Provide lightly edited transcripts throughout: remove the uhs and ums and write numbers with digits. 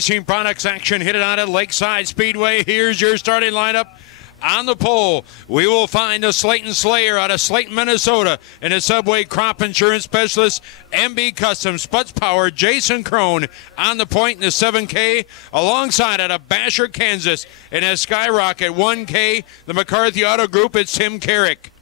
Racing Products action hit it on at Lakeside Speedway. Here's your starting lineup. On the pole, we will find the Slayton Slayer out of Slayton, Minnesota, and a Subway crop insurance specialist, MB Custom Spuds Power, Jason Crone on the point in the 7K, alongside out of Basher, Kansas, in a Skyrocket 1K, the McCarthy Auto Group, it's Tim Carrick.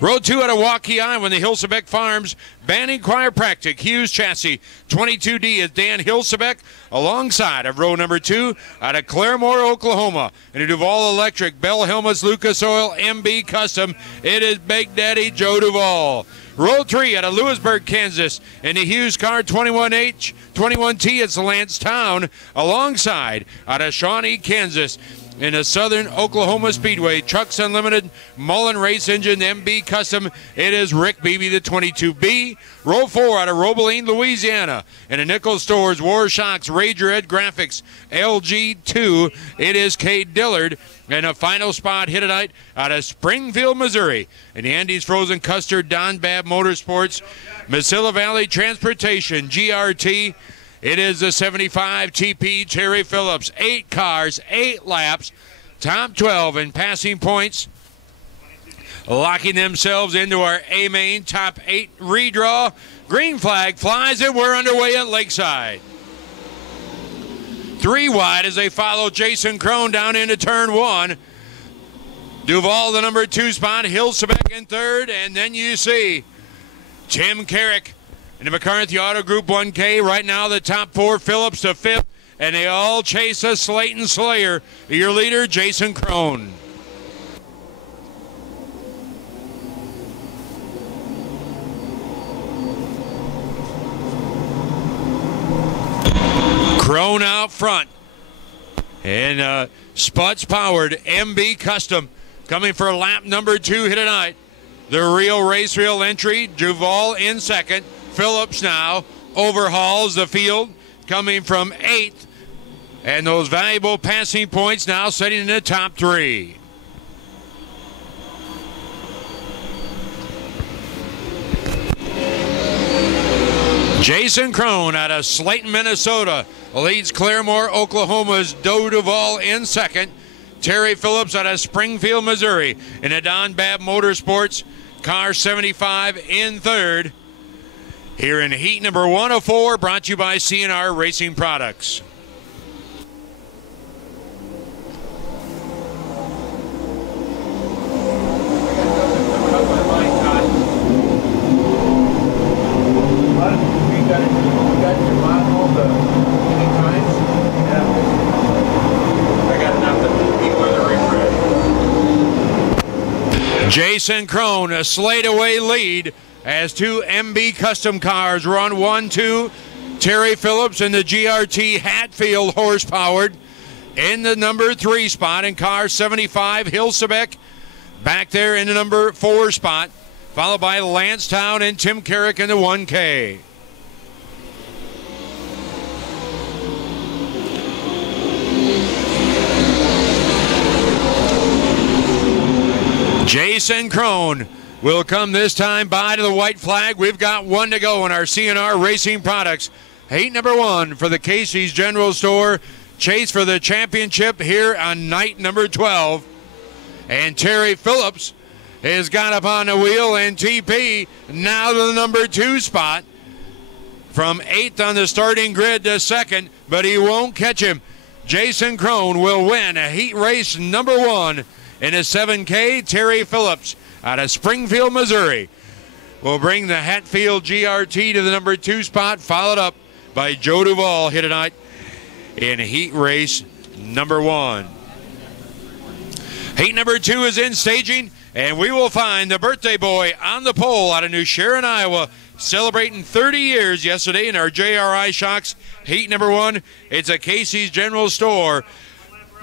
Road 2 out of Waukee, Iowa, the Hilsebeck Farms, Banning Chiropractic, Hughes Chassis, 22D is Dan Hilsebeck, alongside of row number 2 out of Claremore, Oklahoma, and a Duval Electric, Bell Helmets, Lucas Oil, MB Custom, it is Big Daddy Joe Duval. Row 3 out of Lewisburg, Kansas, in the Hughes car 21H, 21T, it's Lance Town, alongside out of Shawnee, Kansas, in the Southern Oklahoma Speedway, Trucks Unlimited, Mullen Race Engine, MB Custom, it is Rick Beebe, the 22B. Row 4 out of Robeline, Louisiana, in the Nichols Stores, War Shocks, Rager Ed Graphics, LG2, it is Cade Dillard. And a final spot hit tonight out of Springfield, Missouri, in the Andes Frozen Custard, Don Babb Motorsports, Mesilla Valley Transportation, GRT, it is the 75 TP Terry Phillips. 8 cars, 8 laps, top 12 in passing points, locking themselves into our A main top 8 redraw. Green flag flies and we're underway at Lakeside. 3 wide as they follow Jason Crone down into turn 1. Duval, the number 2 spot, Hilsebeck in 3rd, and then you see Tim Carrick in the McCarthy Auto Group 1K. Right now the top 4, Phillips to 5th, and they all chase a Slayton Slayer. Your leader, Jason Crone. Crone out front. And Spuds powered MB Custom coming for lap number 2 here tonight. The real race wheel entry, Duval in 2nd. Phillips now overhauls the field, coming from 8th. And those valuable passing points now setting in the top 3. Jason Crone out of Slayton, Minnesota, leads Claremore, Oklahoma's Joe Duval in 2nd. Terry Phillips out of Springfield, Missouri, in a Don Babb Motorsports car 75 in 3rd. Here in heat number 104, brought to you by CNR Racing Products. Jason Crone, a slate-away lead as 2 MB Custom cars run 1-2. Terry Phillips in the GRT Hatfield horse-powered in the number 3 spot, in car 75, Hilsebeck back there in the number 4 spot, followed by Lance Town and Tim Carrick in the 1K. Jason Crone will come this time by to the white flag. We've got 1 to go in our CNR Racing Products. Heat number 1 for the Casey's General Store. Chase for the championship here on night number 12. And Terry Phillips has got up on the wheel, and TP now to the number 2 spot. From 8th on the starting grid to 2nd, but he won't catch him. Jason Crone will win a heat race number 1 in a 7K. Terry Phillips out of Springfield, Missouri, will bring the Hatfield GRT to the number 2 spot, followed up by Joe Duval here tonight in heat race number 1. Heat number 2 is in staging, and we will find the birthday boy on the pole out of New Sharon, Iowa, celebrating 30 years yesterday in our JRI Shocks. Heat number 1, it's a Casey's General Store.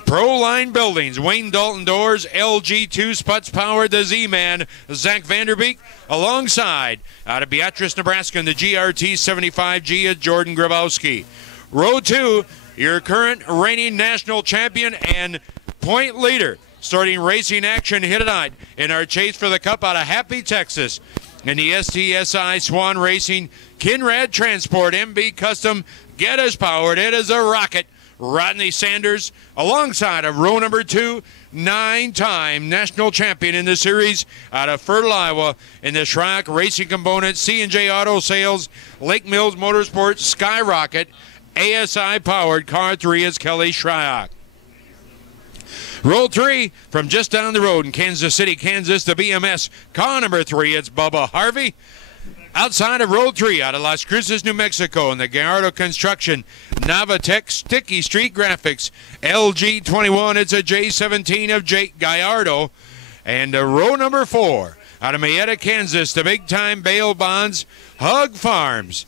Pro-Line Buildings, Wayne Dalton Doors, LG2 Spuds Powered, the Z-Man, Zach Vanderbeek, alongside out of Beatrice, Nebraska, in the GRT 75G of Jordan Grabowski. Row 2, your current reigning national champion and point leader, starting racing action here tonight in our chase for the Cup out of Happy, Texas. In the STSI Swan Racing Kinrad Transport MB Custom Get us powered. It is a rocket. Rodney Sanders, alongside of row number 2, 9-time national champion in the series out of Fertile, Iowa, in the Schrock Racing Component, C&J Auto Sales, Lake Mills Motorsports, Skyrocket, ASI-powered car 3 is Kelly Shryock. Row 3, from just down the road in Kansas City, Kansas, the BMS. Car number 3, it's Bubba Harvey. Outside of row 3, out of Las Cruces, New Mexico, in the Gallardo Construction, Navatech Sticky Street Graphics, LG21, it's a J17 of Jake Gallardo. And row number 4, out of Mayetta, Kansas, the big-time bail bonds, Hug Farms.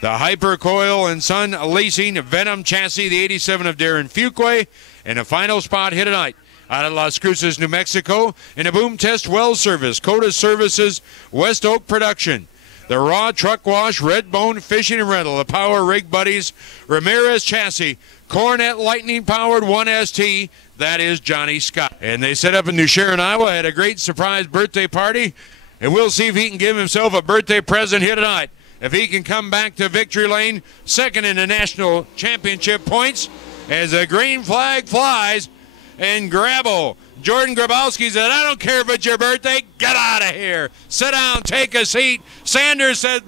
The Hypercoil and Sun Leasing Venom Chassis, the 87 of Darren Fuquay. And a final spot here tonight out of Las Cruces, New Mexico, in a Boom Test Well Service, Coda Services, West Oak Production. The Raw Truck Wash, Redbone Fishing and Rental, the Power Rig Buddies, Ramirez Chassis, Coronet Lightning Powered 1ST, that is Johnny Scott. And they set up in New Sharon, Iowa, had a great surprise birthday party, and we'll see if he can give himself a birthday present here tonight. If he can come back to victory lane, second in the national championship points, as the green flag flies, and Jordan Grabowski said, I don't care if it's your birthday, get out of here. Sit down, take a seat. Sanders said,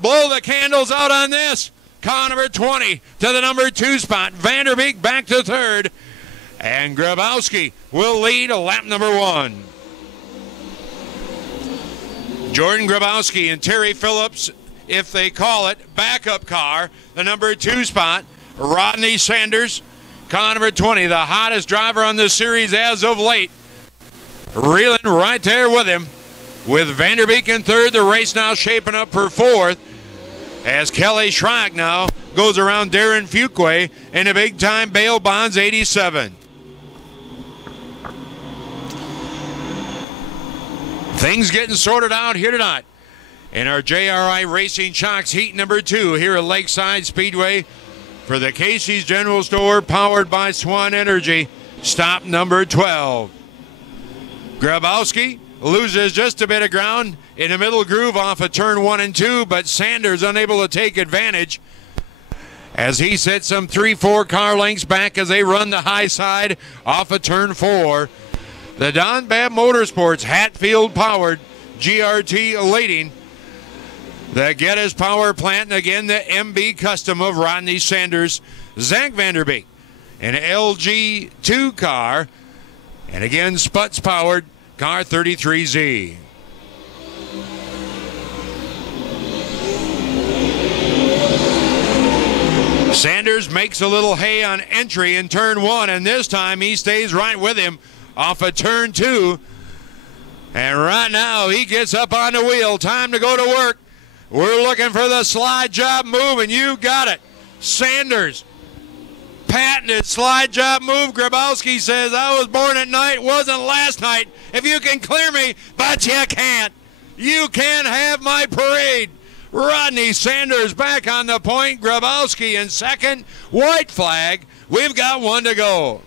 blow the candles out on this. Car number 20 to the number 2 spot. Vanderbeek back to third. And Grabowski will lead a lap number 1. Jordan Grabowski and Terry Phillips, if they call it, backup car, the number 2 spot. Rodney Sanders, car number 20, the hottest driver on this series as of late. Reeling right there with him. With Vanderbeek in third, the race now shaping up for 4th. As Kelly Shryock now goes around Darren Fuquay in a big-time bail bonds 87. Things getting sorted out here tonight in our JRI Racing Shocks heat number 2 here at Lakeside Speedway for the Casey's General Store, powered by Swan Energy. Stop number 12. Grabowski loses just a bit of ground in the middle groove off of turn 1 and 2, but Sanders unable to take advantage as he sits some 3-4 car lengths back as they run the high side off of turn 4. The Don Babb Motorsports Hatfield powered GRT leading the Geddes Power Plant, and again the MB Custom of Rodney Sanders, Zach Vanderbeek, an LG2 car, and again Sputz powered car 33Z. Sanders makes a little hay on entry in turn 1, and this time he stays right with him off of turn 2. And right now he gets up on the wheel. Time to go to work. We're looking for the slide job move, and you got it. Sanders, patented slide job move. Grabowski says, I was born at night, wasn't last night. If you can clear me, but you can't. You can't have my parade. Rodney Sanders back on the point. Grabowski in second. White flag. We've got 1 to go.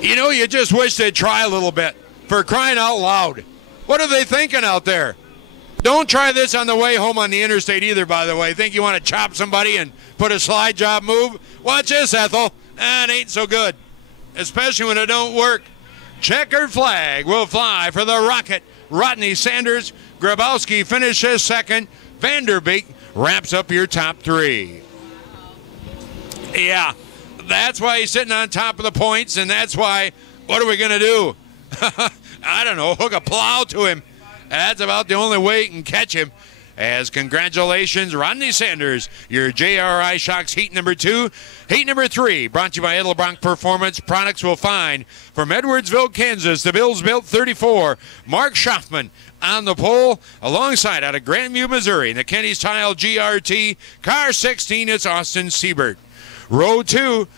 You know, you just wish they'd try a little bit. For crying out loud. What are they thinking out there? Don't try this on the way home on the interstate either, by the way. Think you want to chop somebody and put a slide job move? Watch this, Ethel. That ain't so good, especially when it don't work. Checkered flag will fly for the Rocket. Rodney Sanders. Grabowski finishes second. Vanderbeek wraps up your top 3. Yeah, that's why he's sitting on top of the points, and that's why, what are we going to do? I don't know, hook a plow to him. That's about the only way you can catch him. As congratulations, Rodney Sanders, your JRI Shocks heat number 2. Heat number 3, brought to you by Edelbrock Performance. Products will find from Edwardsville, Kansas, the Bills Built 34. Mark Schaffman on the pole, alongside out of Grandview, Missouri, in the Kenny's Tile GRT. Car 16, it's Austin Siebert. Row 2,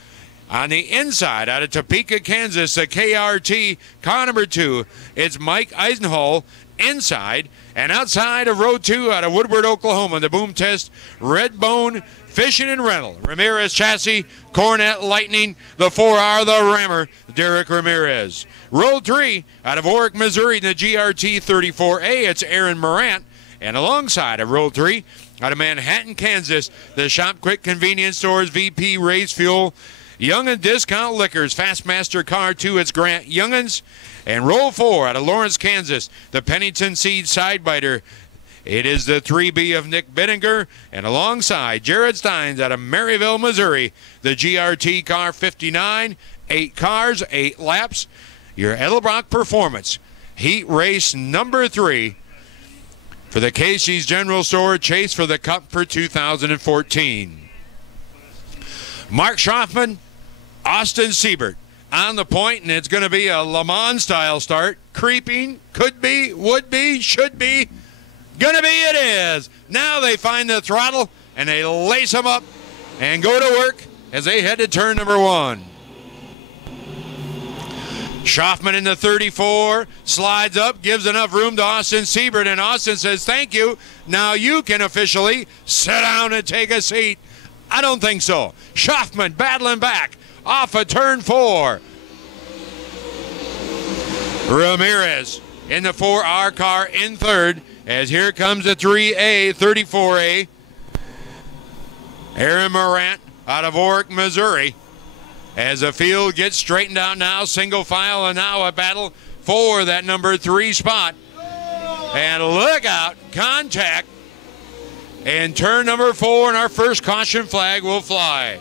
on the inside, out of Topeka, Kansas, the KRT, car number 2, it's Mike Eisenhall. Inside and outside of row 2 out of Woodward, Oklahoma, the Boom Test Redbone Fishing and Rental. Ramirez Chassis, Coronet Lightning, the 4R, the Rammer, Derek Ramirez. Row 3 out of Warwick, Missouri, the GRT 34A, it's Aaron Morant. And alongside of row 3 out of Manhattan, Kansas. The Shop Quick Convenience Stores, VP Race Fuel, Young'un Discount Liquors, Fastmaster Car 2, it's Grant Young'uns. And roll 4 out of Lawrence, Kansas, the Pennington Seed Sidebiter. It is the 3B of Nick Bittinger, and alongside Jared Steins out of Maryville, Missouri, the GRT Car 59, 8 cars, 8 laps. Your Edelbrock Performance Heat Race number 3 for the Casey's General Store Chase for the Cup for 2014. Mark Schaffman, Austin Siebert on the point, and it's going to be a Le Mans style start. Creeping, could be, would be, should be. Gonna be, it is. Now they find the throttle and they lace them up and go to work as they head to turn number 1. Schaffman in the 34 slides up, gives enough room to Austin Siebert, and Austin says, thank you. Now you can officially sit down and take a seat. I don't think so. Schaffman battling back off of turn 4. Ramirez in the 4R car in third, as here comes the 3A, 34A. Aaron Morant out of Warwick, Missouri. As the field gets straightened out now, single file, and now a battle for that number 3 spot. And look out, contact. And turn number 4, and our first caution flag will fly.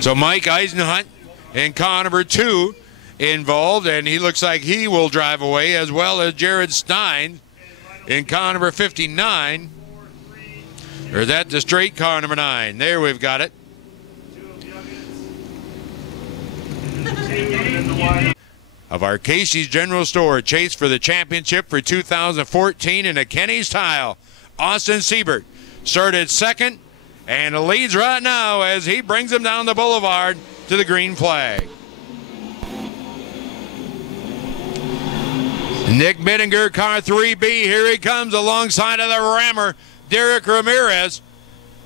So Mike Eisenhunt in car number 2 involved, and he looks like he will drive away, as well as Jared Stein in car number 59. Or is that the straight car number 9? There, we've got it. Of our Casey's General Store chase for the championship for 2014 in a Kenny's Tile. Austin Siebert started second and leads right now as he brings him down the boulevard to the green flag. Nick Bittinger, car 3B, here he comes alongside of the rammer, Derek Ramirez.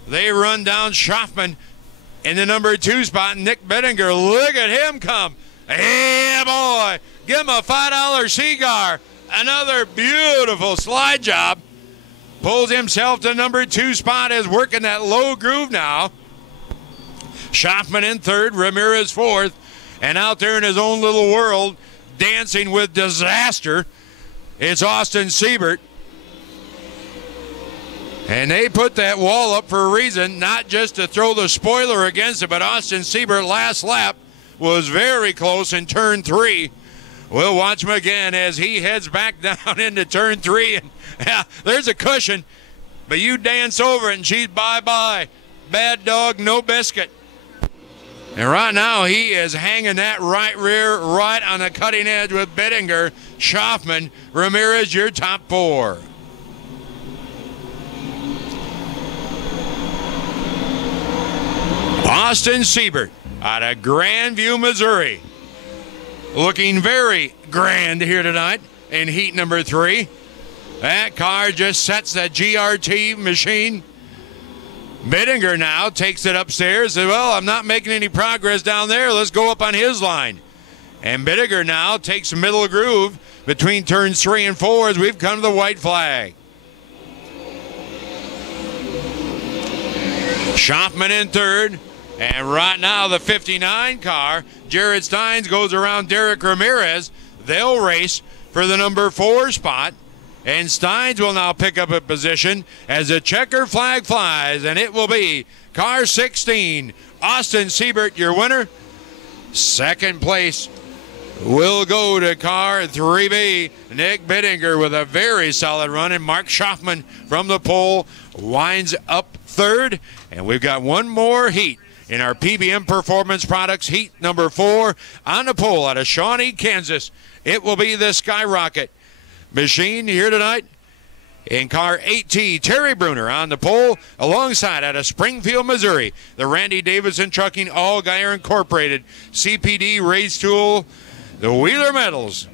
They run down Schaffman in the number 2 spot. Nick Bittinger, look at him come. Yeah, boy, give him a $5 cigar. Another beautiful slide job. Pulls himself to number 2 spot, is working that low groove now. Schaffman in third, Ramirez 4th, and out there in his own little world, dancing with disaster, it's Austin Siebert. And they put that wall up for a reason, not just to throw the spoiler against it, but Austin Siebert last lap was very close in turn 3. We'll watch him again as he heads back down into turn 3. And yeah, there's a cushion, but you dance over it and she's bye-bye. Bad dog, no biscuit. And right now he is hanging that right rear right on the cutting edge with Bittinger, Schaffman, Ramirez, your top 4. Austin Siebert out of Grandview, Missouri. Looking very grand here tonight in heat number 3. That car just sets that GRT machine. Bittinger now takes it upstairs. Says, well, I'm not making any progress down there. Let's go up on his line. And Bittinger now takes the middle groove between turns 3 and 4 as we've come to the white flag. Schaffman in third. And right now the 59 car, Jared Steins, goes around Derek Ramirez. They'll race for the number 4 spot. And Steins will now pick up a position as the checker flag flies. And it will be car 16, Austin Siebert, your winner. Second place will go to car 3B, Nick Bittinger, with a very solid run. And Mark Schaffman from the pole winds up third. And we've got one more heat in our PBM Performance Products heat number 4 on the pole out of Shawnee, Kansas. It will be the Skyrocket machine here tonight. In car 8T, Terry Bruner on the pole, alongside out of Springfield, Missouri, the Randy Davidson Trucking All Gear Incorporated CPD Race Tool, the Wheeler Metals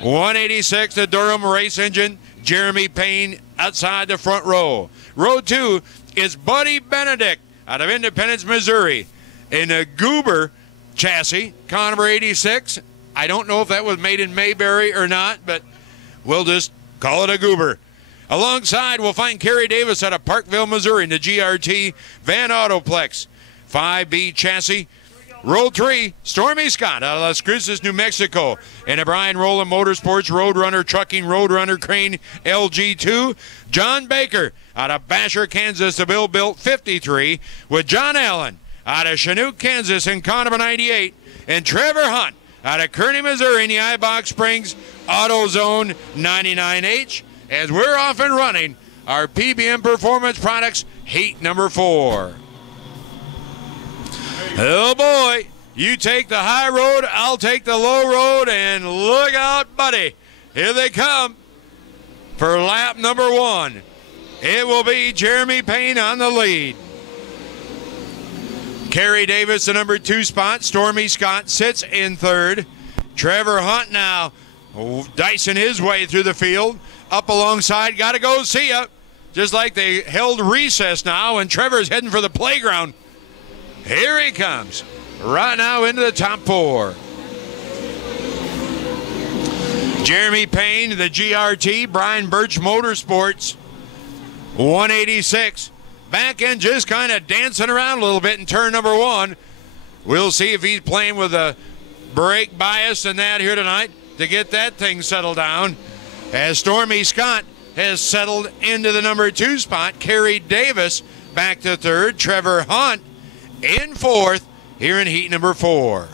186, the Durham Race Engine, Jeremy Payne outside the front row. Row 2 is Buddy Benedict out of Independence, Missouri, in a Goober chassis, car number 86. I don't know if that was made in Mayberry or not, but we'll just Call it a goober. Alongside, we'll find Kerry Davis out of Parkville, Missouri in the GRT Van Autoplex 5B chassis. Row 3, Stormy Scott out of Las Cruces, New Mexico. And a Brian Rowland Motorsports Roadrunner Trucking Roadrunner Crane LG2. John Baker out of Basher, Kansas, the Bill Built 53. With John Allen out of Chinook, Kansas in car number 98. And Trevor Hunt out of Kearney, Missouri in the iBox Springs AutoZone 99H. As we're off and running our PBM Performance Products heat number 4. Oh boy, you take the high road, I'll take the low road, and look out, buddy. Here they come for lap number 1. It will be Jeremy Payne on the lead. Kerry Davis, the number 2 spot. Stormy Scott sits in 3rd. Trevor Hunt now dicing his way through the field. Up alongside, gotta go, see ya. Just like they held recess now, and Trevor's heading for the playground. Here he comes, right now into the top 4. Jeremy Payne, the GRT, Brian Birch Motorsports, 186. Back end just kind of dancing around a little bit in turn number 1. We'll see if he's playing with a brake bias and that here tonight to get that thing settled down. As Stormy Scott has settled into the number 2 spot. Kerry Davis back to 3rd. Trevor Hunt in 4th here in heat number 4.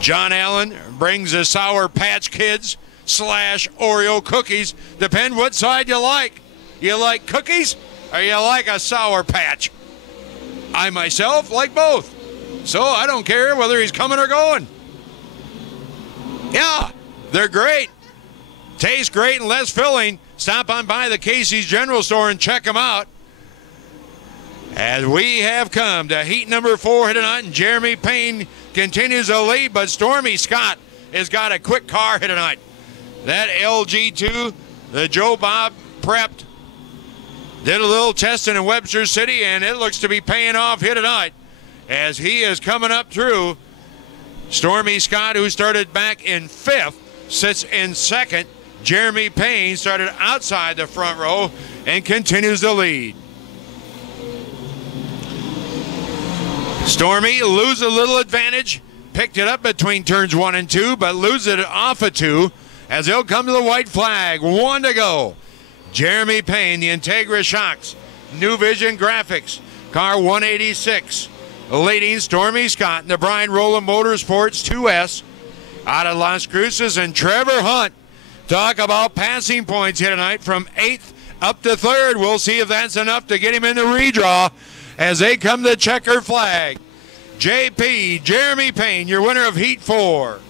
John Allen brings the Sour Patch Kids / Oreo cookies. Depend what side you like. You like cookies or you like a Sour Patch? I myself like both. So I don't care whether he's coming or going. Yeah, they're great. Taste great and less filling. Stop on by the Casey's General Store and check them out. As we have come to heat number 4 here tonight, and Jeremy Payne continues to lead, but Stormy Scott has got a quick car here tonight. That LG2, the Joe Bob prepped, did a little testing in Webster City, and it looks to be paying off here tonight as he is coming up through. Stormy Scott, who started back in 5th, sits in 2nd. Jeremy Payne started outside the front row and continues to lead. Stormy loses a little advantage, picked it up between turns 1 and 2, but loses it off of 2 as they'll come to the white flag. 1 to go. Jeremy Payne, the Integra Shocks, New Vision Graphics, car 186, leading Stormy Scott in the Brian Rowland Motorsports 2S out of Las Cruces, and Trevor Hunt. Talk about passing points here tonight from 8th up to 3rd. We'll see if that's enough to get him in the redraw as they come to checker flag. JP, Jeremy Payne, your winner of Heat 4.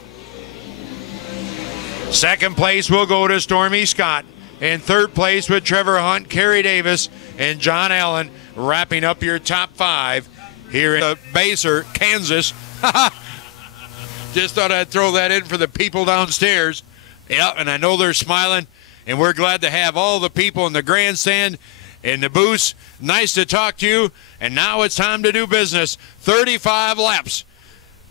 2nd place will go to Stormy Scott. In 3rd place with Trevor Hunt, Kerry Davis, and John Allen wrapping up your top 5 here in Basel, Kansas. Just thought I'd throw that in for the people downstairs. Yeah, and I know they're smiling, and we're glad to have all the people in the grandstand and the booths. Nice to talk to you, and now it's time to do business. 35 laps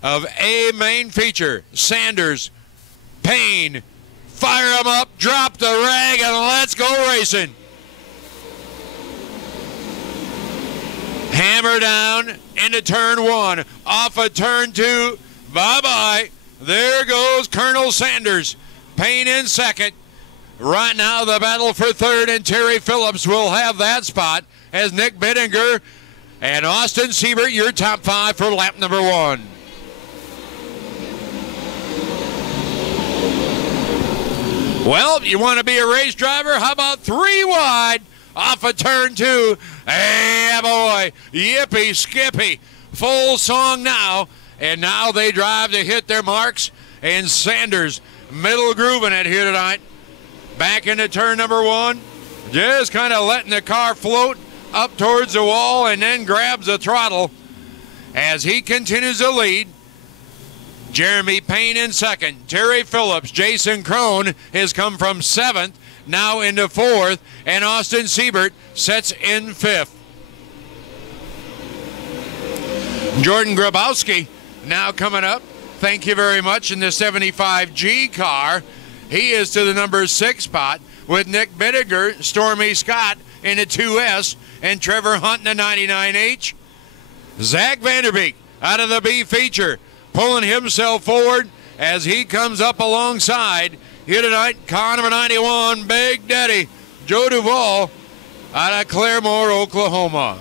of A main feature. Sanders, Payne, fire them up, drop the rag, and let's go racing. Hammer down into turn 1, off of turn 2, bye-bye. There goes Colonel Sanders. Payne in 2nd. Right now the battle for 3rd, and Terry Phillips will have that spot as Nick Bittinger and Austin Siebert, your top 5 for lap number 1. Well, you want to be a race driver? How about 3 wide off of turn 2? Hey, boy, yippee skippy. Full song now, and now they drive to hit their marks, and Sanders middle grooving it here tonight. Back into turn number 1. Just kind of letting the car float up towards the wall and then grabs the throttle as he continues to lead. Jeremy Payne in 2nd. Terry Phillips, Jason Crone has come from 7th, now into 4th, and Austin Siebert sets in 5th. Jordan Grabowski now coming up. Thank you very much in the 75G car He is to the number 6 spot with Nick Bittinger, Stormy Scott in the 2S, and Trevor Hunt in the 99H. Zach Vanderbeek out of the B feature, pulling himself forward as he comes up alongside here tonight, car number 91, Big Daddy Joe Duvall out of Claremore, Oklahoma.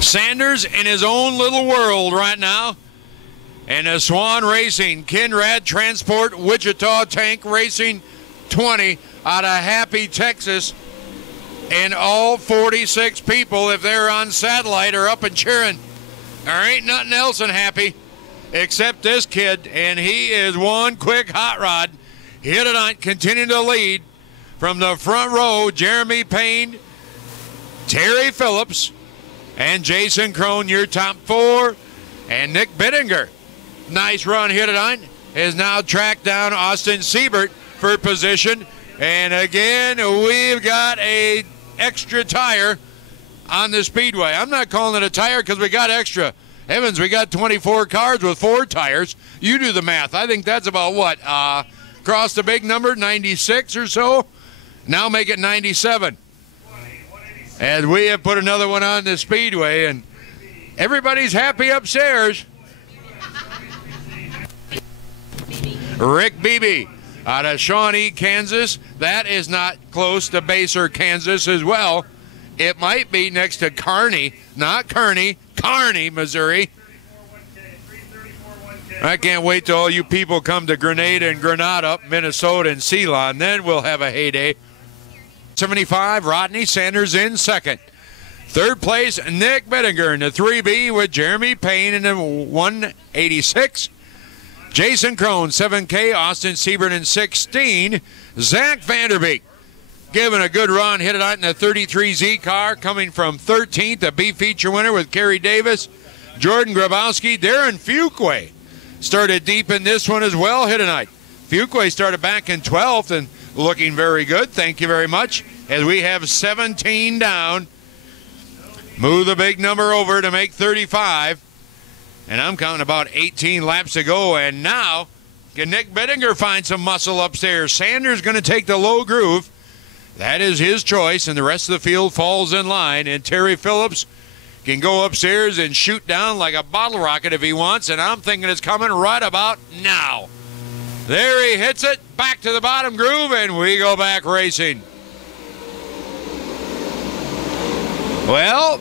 Sanders in his own little world right now. And a Swan Racing, Kinrad Transport, Wichita Tank Racing 20 out of Happy, Texas. And all 46 people, if they're on satellite, are up and cheering. There ain't nothing else in Happy except this kid, and he is one quick hot rod. Here tonight, continuing to lead from the front row, Jeremy Payne, Terry Phillips, and Jason Crone, your top 4, and Nick Bittinger. Nice run here tonight. Has now tracked down Austin Siebert for position. And again, we've got a extra tire on the Speedway. I'm not calling it a tire because we got extra. Evans, we got 24 cars with 4 tires. You do the math. I think that's about what? Cross the big number, 96 or so. Now make it 97. And we have put another one on the Speedway, and everybody's happy upstairs. Rick Beebe out of Shawnee, Kansas. That is not close to Baser, Kansas as well. It might be next to Kearney, not Kearney, Kearney, Missouri. I can't wait till all you people come to Grenada and Grenada, Minnesota, and Ceylon. Then we'll have a heyday. 75, Rodney Sanders in second. Third place, Nick Bittinger in the 3B with Jeremy Payne in the 186. Jason Crone, 7K, Austin Siebert in 16. Zach Vanderbeek giving a good run, hit it out in the 33Z car, coming from 13th, a B feature winner with Kerry Davis. Jordan Grabowski, Darren Fuquay started deep in this one as well, hit a night. Fuquay started back in 12th and looking very good. Thank you very much. As we have 17 down. Move the big number over to make 35. And I'm counting about 18 laps to go. And now, can Nick Bittinger find some muscle upstairs? Sanders going to take the low groove. That is his choice, and the rest of the field falls in line. And Terry Phillips can go upstairs and shoot down like a bottle rocket if he wants. And I'm thinking it's coming right about now. There he hits it, back to the bottom groove, and we go back racing. Well,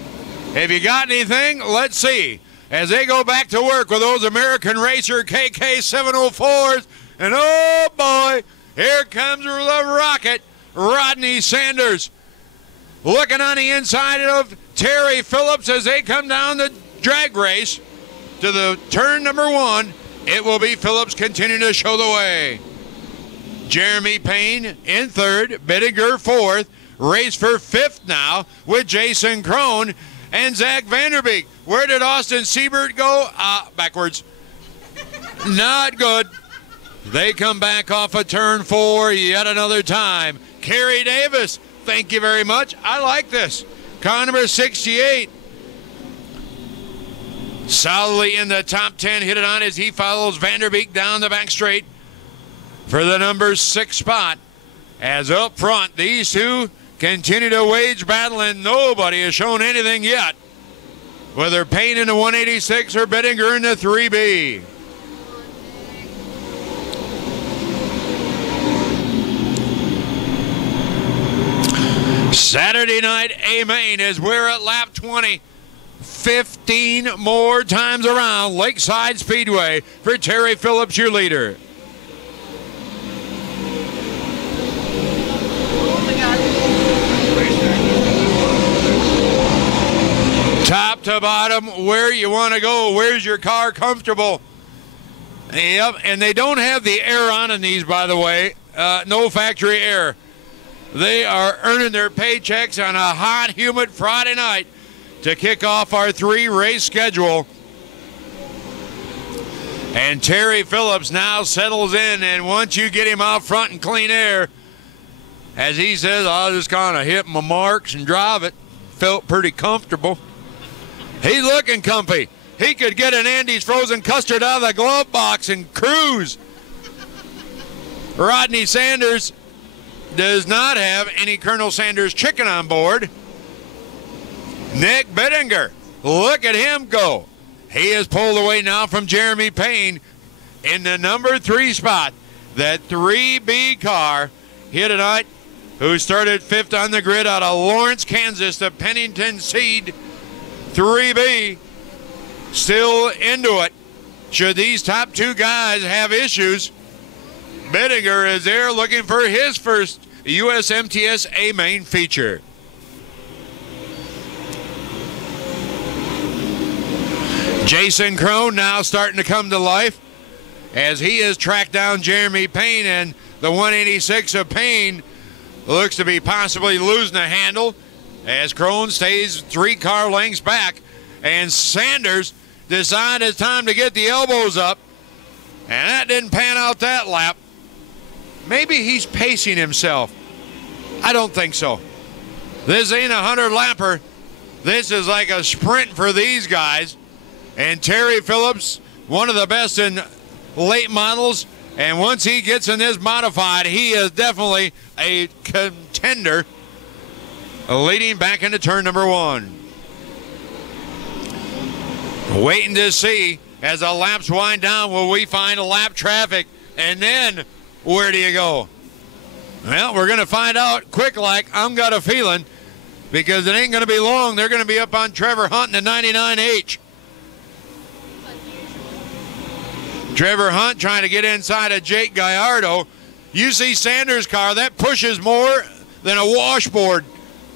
if you got anything, let's see. As they go back to work with those American Racer KK 704s, and oh boy, here comes the rocket, Rodney Sanders. Looking on the inside of Terry Phillips as they come down the drag race to the turn number 1. It will be Phillips continuing to show the way. Jeremy Payne in 3rd, Bittinger 4th, race for 5th now with Jason Crone and Zach Vanderbeek. Where did Austin Siebert go? Backwards. Not good. They come back off of turn 4 yet another time. Kerry Davis, thank you very much. I like this. Car number 68. Solidly in the top 10, hit it on as he follows Vanderbeek down the back straight for the number 6 spot. As up front, these two continue to wage battle, and nobody has shown anything yet. Whether Payne in the 186 or Bittinger in the 3B. Saturday night A-Main as we're at lap 20. 15 more times around Lakeside Speedway for Terry Phillips, your leader. Top to bottom, where you want to go. Where's your car comfortable? Yep, and they don't have the air on in these, by the way. No factory air. They are earning their paychecks on a hot, humid Friday night to kick off our 3-race schedule. And Terry Phillips now settles in, and once you get him out front in clean air, as he says, I'll just kind of hit my marks and drive it. Felt pretty comfortable. He's looking comfy. he could get an Andy's frozen custard out of the glove box and cruise. Rodney Sanders does not have any Colonel Sanders chicken on board. Nick Bittinger, look at him go. He is pulled away now from Jeremy Payne in the number 3 spot. That 3B car here tonight, who started 5th on the grid out of Lawrence, Kansas, the Pennington Seed 3B, still into it. Should these top 2 guys have issues, Bittinger is there looking for his first USMTS A main feature. Jason Crone now starting to come to life as he has tracked down Jeremy Payne, and the 186 of Payne looks to be possibly losing the handle as Crone stays 3 car lengths back, and Sanders decided it's time to get the elbows up, and that didn't pan out that lap. Maybe he's pacing himself. I don't think so. This ain't a 100-lapper. This is like a sprint for these guys. And Terry Phillips, one of the best in late models, and once he gets in this modified, he is definitely a contender leading back into turn number 1. Waiting to see as the laps wind down, will we find a lap traffic? And then where do you go? Well, we're going to find out quick like, I'm got a feeling, because it ain't going to be long. They're going to be up on Trevor Hunt in the 99H. Trevor Hunt trying to get inside of Jake Gallardo. You see Sanders' car, that pushes more than a washboard.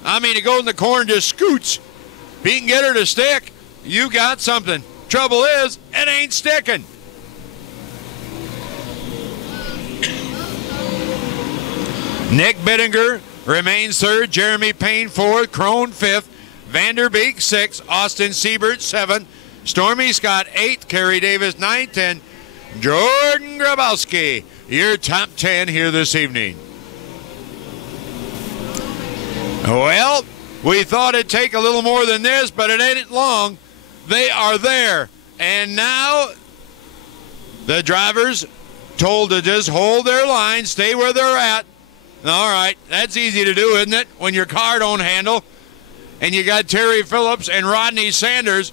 I mean, it goes in the corner and just scoots. If he can get her to stick, you got something. Trouble is, it ain't sticking. Nick Bittinger remains 3rd, Jeremy Payne 4th, Crone 5th, Vanderbeek 6th, Austin Siebert 7th, Stormy Scott 8th, Kerry Davis 9th, and Jordan Grabowski, your top 10 here this evening. Well, we thought it'd take a little more than this, but it ain't long. They are there. And now the drivers told to just hold their line, stay where they're at. All right, that's easy to do, isn't it? When your car don't handle. And you got Terry Phillips and Rodney Sanders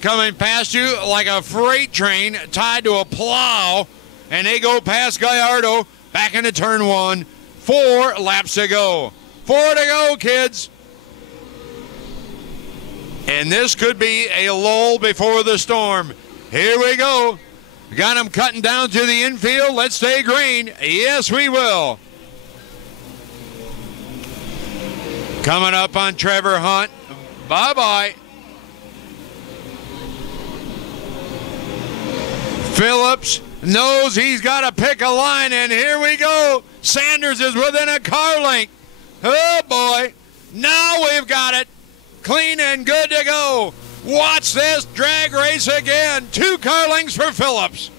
coming past you like a freight train tied to a plow, and they go past Gallardo back into turn 1. 4 laps to go. 4 to go, kids. And this could be a lull before the storm. Here we go. Got them cutting down to the infield. Let's stay green. Yes, we will. Coming up on Trevor Hunt. Bye-bye. Phillips knows he's got to pick a line, and here we go. Sanders is within a car length. Oh, boy. Now we've got it. Clean and good to go. Watch this drag race again. 2 car lengths for Phillips.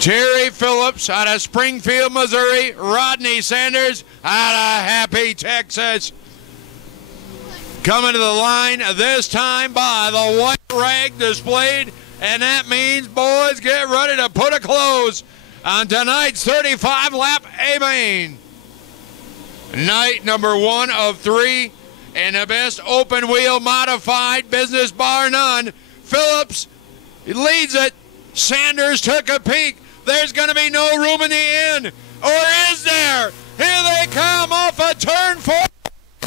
Terry Phillips out of Springfield, Missouri. Rodney Sanders out of Happy, Texas. Coming to the line this time by the white rag displayed. And that means, boys, get ready to put a close on tonight's 35-lap A-Main. Night number 1 of 3 and the best open wheel modified business bar none. Phillips leads it. Sanders took a peek. There's going to be no room in the end. Or is there? Here they come off a turn 4.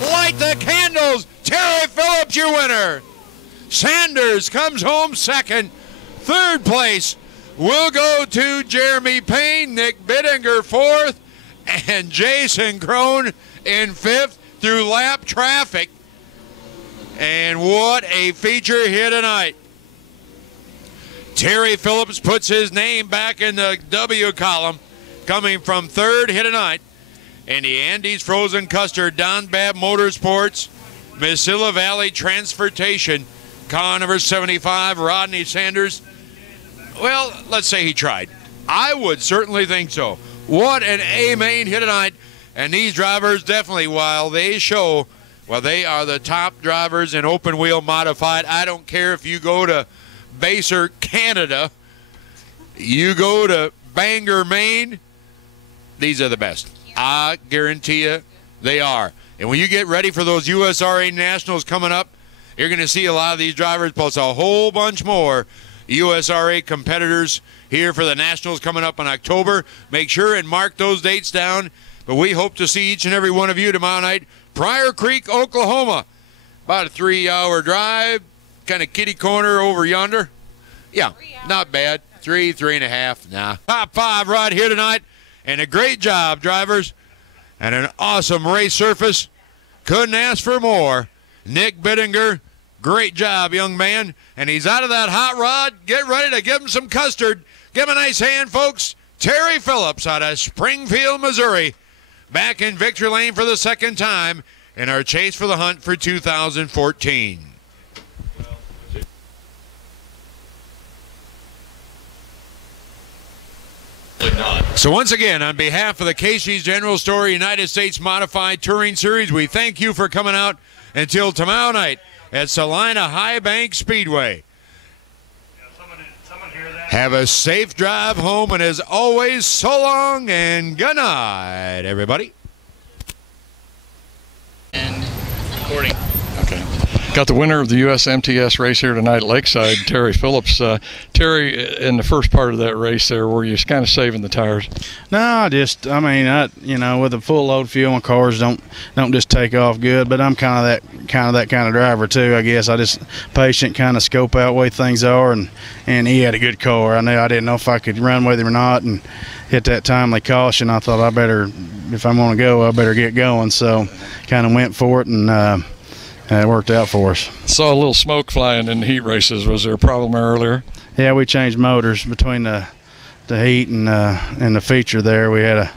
Light the candles. Terry Phillips, your winner. Sanders comes home 2nd. 3rd place will go to Jeremy Payne, Nick Bittinger 4th, and Jason Crone in 5th through lap traffic. And what a feature here tonight. Terry Phillips puts his name back in the W column, coming from 3rd here tonight. And the Andes Frozen Custard, Don Babb Motorsports, Missoula Valley Transportation, car number 75, Rodney Sanders. Well, let's say he tried. I would certainly think so. What an A-Main here tonight. And these drivers definitely, while they show Well, they are the top drivers in open wheel modified. I don't care if you go to Baser, Canada, you go to Bangor, Maine, these are the best. I guarantee you they are. And when you get ready for those USRA Nationals coming up, you're going to see a lot of these drivers, plus a whole bunch more USRA competitors here for the Nationals coming up in October. Make sure and mark those dates down. But we hope to see each and every one of you tomorrow night. Pryor Creek, Oklahoma. About a 3-hour drive, kind of kitty corner over yonder. Yeah, not bad. 3.5. Nah. Top 5 right here tonight. And a great job, drivers. And an awesome race surface. Couldn't ask for more. Nick Bittinger, great job, young man. And he's out of that hot rod. Get ready to give him some custard. Give him a nice hand, folks. Terry Phillips out of Springfield, Missouri. Back in victory lane for the second time in our chase for the hunt for 2014. So once again, on behalf of the Casey's General Store United States Modified Touring Series, we thank you for coming out until tomorrow night at Salina High Bank Speedway. Have a safe drive home, and as always, so long and good night, everybody. And recording. Okay. Got the winner of the USMTS race here tonight at Lakeside, Terry Phillips. Terry, in the first part of that race there, were you kind of saving the tires? No, I mean, you know, with a full load fuel, my cars don't just take off good. But I'm kind of that kind of driver too. I guess I just patient, kind of scope out way things are, and he had a good car. I didn't know if I could run with him or not, and hit that timely caution. I thought I better, if I'm going to go, I better get going. So, kind of went for it, and it worked out for us. Saw a little smoke flying in the heat races. Was there a problem earlier? Yeah, we changed motors between the heat and the feature there. We had a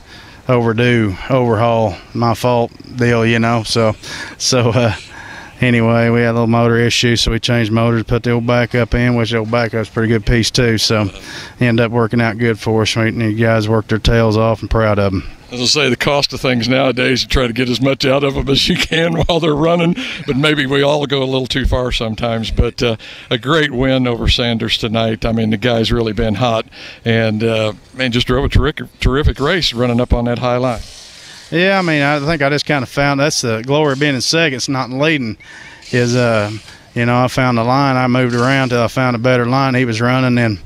overdue overhaul, my fault deal, you know. So anyway, we had a little motor issue, so we changed motors, put the old backup in, which the old backup's a pretty good piece too. So it ended up working out good for us. The guys worked their tails off, and proud of them. As I say, the cost of things nowadays, you try to get as much out of them as you can while they're running, but maybe we all go a little too far sometimes. But a great win over Sanders tonight. I mean, the guy's really been hot, and man, just drove a terrific race running up on that high line. Yeah, I mean, I think I just kind of found that's the glory of being in second, not in leading, is you know, I found the line. I moved around till I found a better line he was running. And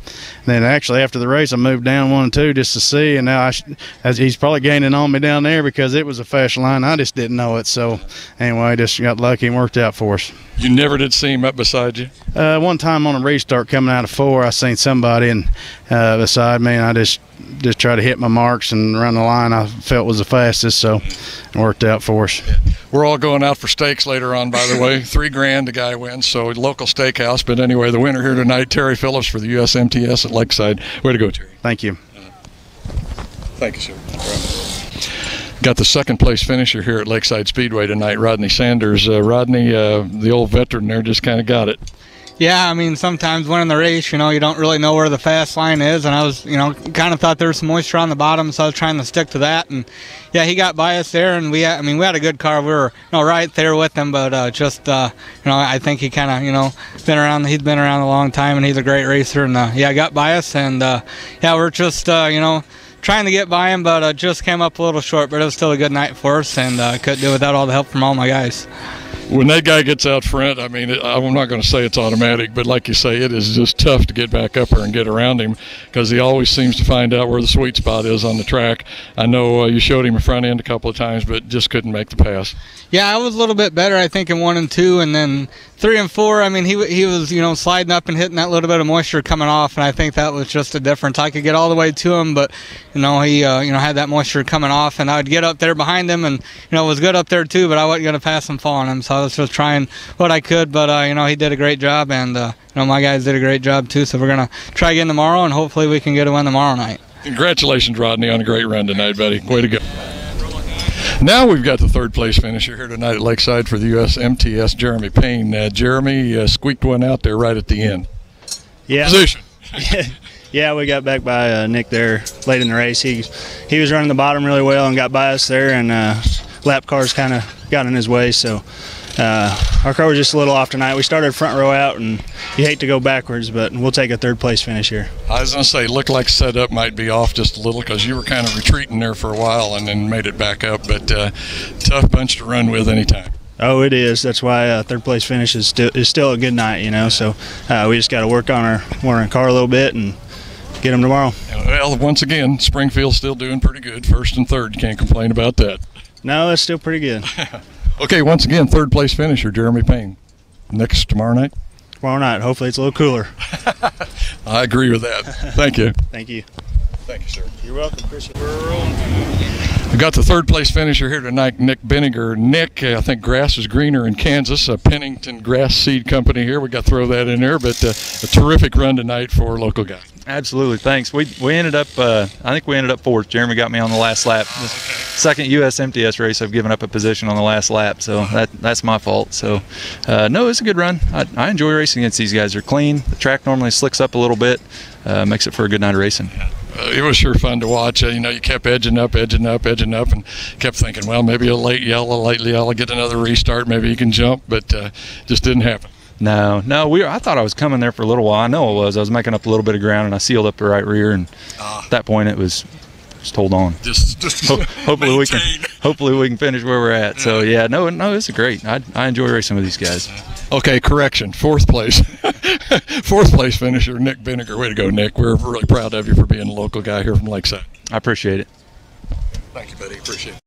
then actually after the race, I moved down 1 and 2 just to see. And now he's probably gaining on me down there because it was a fast line. I just didn't know it. So anyway, just got lucky and worked out for us. You never did see him up beside you? One time on a restart coming out of 4, I seen somebody beside me, and I just try to hit my marks and run the line I felt was the fastest, so it worked out for us. We're all going out for steaks later on, by the way. $3,000 the guy wins, so local steakhouse. But anyway, the winner here tonight, Terry Phillips for the USMTS at Lakeside. Way to go, Terry. Thank you. Thank you, sir. Got the second place finisher here at Lakeside Speedway tonight, Rodney Sanders. Rodney, the old veteran there, just kind of got it. Yeah, I mean, sometimes winning the race, you know, you don't really know where the fast line is, and I was, you know, kind of thought there was some moisture on the bottom, so I was trying to stick to that, and yeah, he got by us there, and we had a good car. We were, you know, right there with him, but you know, I think he kind of, you know, he's been around a long time, and he's a great racer, and yeah, got by us, and yeah, we're just, you know, trying to get by him, but just came up a little short, but it was still a good night for us, and couldn't do it without all the help from all my guys. When that guy gets out front, I mean, I'm not going to say it's automatic, but like you say, it is just tough to get back up there and get around him because he always seems to find out where the sweet spot is on the track. I know you showed him a front end a couple of times, but just couldn't make the pass. Yeah, I was a little bit better, I think, in 1 and 2, and then 3 and 4. I mean, he was, you know, sliding up and hitting that little bit of moisture coming off, and I think that was just a difference. I could get all the way to him, but you know, he you know, had that moisture coming off, and I would get up there behind him, and you know, it was good up there too, but I wasn't going to pass him, fall on him, so I was just trying what I could, but you know, he did a great job, and you know, my guys did a great job too. So we're gonna try again tomorrow, and hopefully we can get a win tomorrow night. Congratulations, Rodney, on a great run tonight, buddy. Way to go. Now we've got the third place finisher here tonight at Lakeside for the USMTS, Jeremy Payne. Jeremy squeaked one out there right at the end. Yeah. Position. Yeah, we got back by Nick there late in the race. He was running the bottom really well and got by us there, and lap cars kind of got in his way. So our car was just a little off tonight. We started front row out, and you hate to go backwards, but we'll take a third place finish here. I was going to say, looked like setup might be off just a little because you were kind of retreating there for a while and then made it back up, but tough bunch to run with anytime. Oh, it is. That's why third place finish is still a good night, you know. So we just got to work on our car a little bit and get them tomorrow. Well, once again, Springfield's still doing pretty good. First and third, can't complain about that. No, it's still pretty good. Okay, once again, third place finisher Jeremy Payne. Next tomorrow night? Tomorrow night. Hopefully it's a little cooler. I agree with that. Thank you. Thank you. Thank you, sir. You're welcome, Christian. We got the third place finisher here tonight, Nick Benninger. Nick, I think grass is greener in Kansas, a Pennington Grass Seed Company here. We got to throw that in there, but a terrific run tonight for a local guy. Absolutely, thanks. We ended up, I think we ended up fourth. Jeremy got me on the last lap. The second USMTS race, I've given up a position on the last lap, so that's my fault. So, no, it's a good run. I enjoy racing against these guys. They're clean. The track normally slicks up a little bit, makes it for a good night of racing. It was sure fun to watch. You kept edging up, and kept thinking, well, maybe a late yellow, get another restart. Maybe he can jump, but just didn't happen. No. I thought I was coming there for a little while. I know I was making up a little bit of ground, and I sealed up the right rear. And at that point, it was just hold on. Hopefully we can finish where we're at. So yeah, no, it's great. I enjoy racing with these guys. Okay, correction. Fourth place. Fourth place finisher, Nick Benninger. Way to go, Nick. We're really proud of you for being a local guy here from Lakeside. I appreciate it. Thank you, buddy. Appreciate it.